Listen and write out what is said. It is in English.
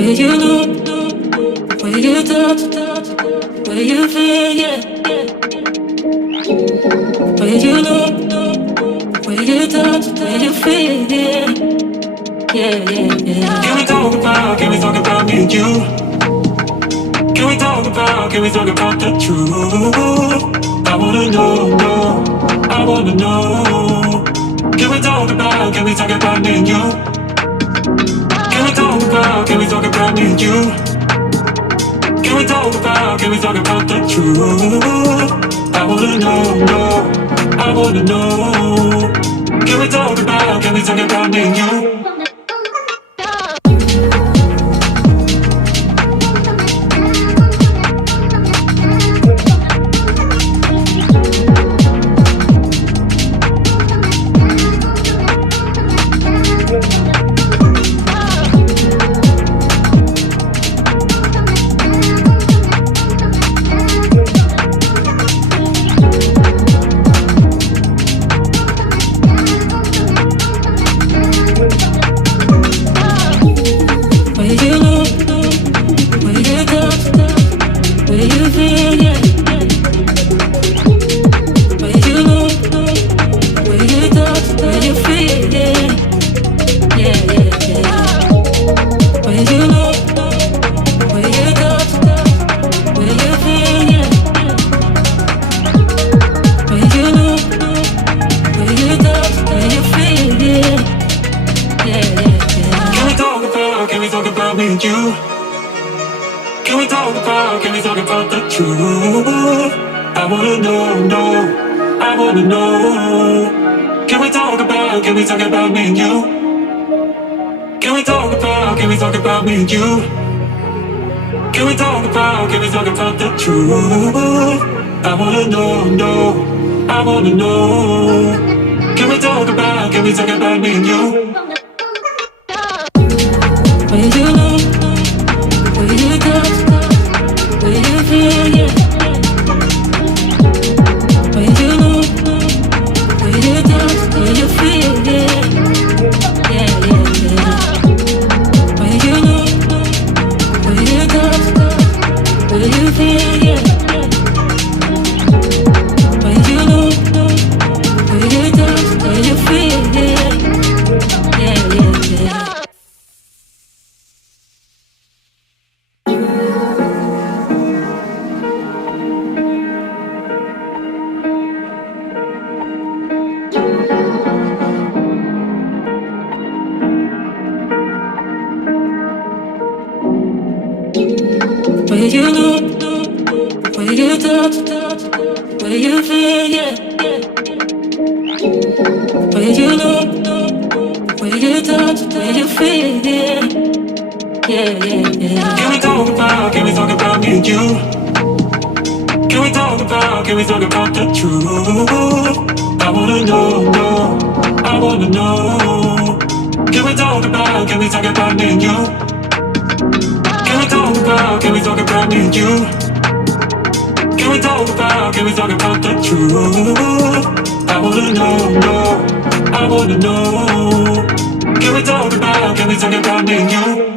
Where you look, where you touch, where you feel, yeah. Where you look, where you touch, where you feel, yeah. Yeah, yeah, yeah. Can we talk about me and you? Can we talk about the truth? I wanna know, no, I wanna know. Can we talk about me and you? Can we talk about me and you? Can we talk about the truth? I wanna know, no, I wanna know. Can we talk about me and you? Can we talk about the truth? I wanna know, no, I wanna know. Can we talk about me and you? Can we talk about me and you? Can we talk about the truth? I wanna know, no, I wanna know. Can we talk about me and you? Where you look, where you touch, where you feel, yeah. Where you look, where you touch, where you feel, yeah. Yeah, yeah, yeah. Where you look, where you touch, where you feel, yeah. Where you look, where you touch, where you feel, yeah. Yeah, yeah, yeah. Where you look, where you touch, where you feel, yeah. Where you look, where you touch, where you feel, yeah. Yeah, yeah, yeah. Can we talk about me and you? Can we talk about the truth? I wanna know, no, I wanna know. Can we talk about me and you? Can we talk about me and you? Can we talk about the truth? I wanna know, no, I wanna know. Can we talk about me and you?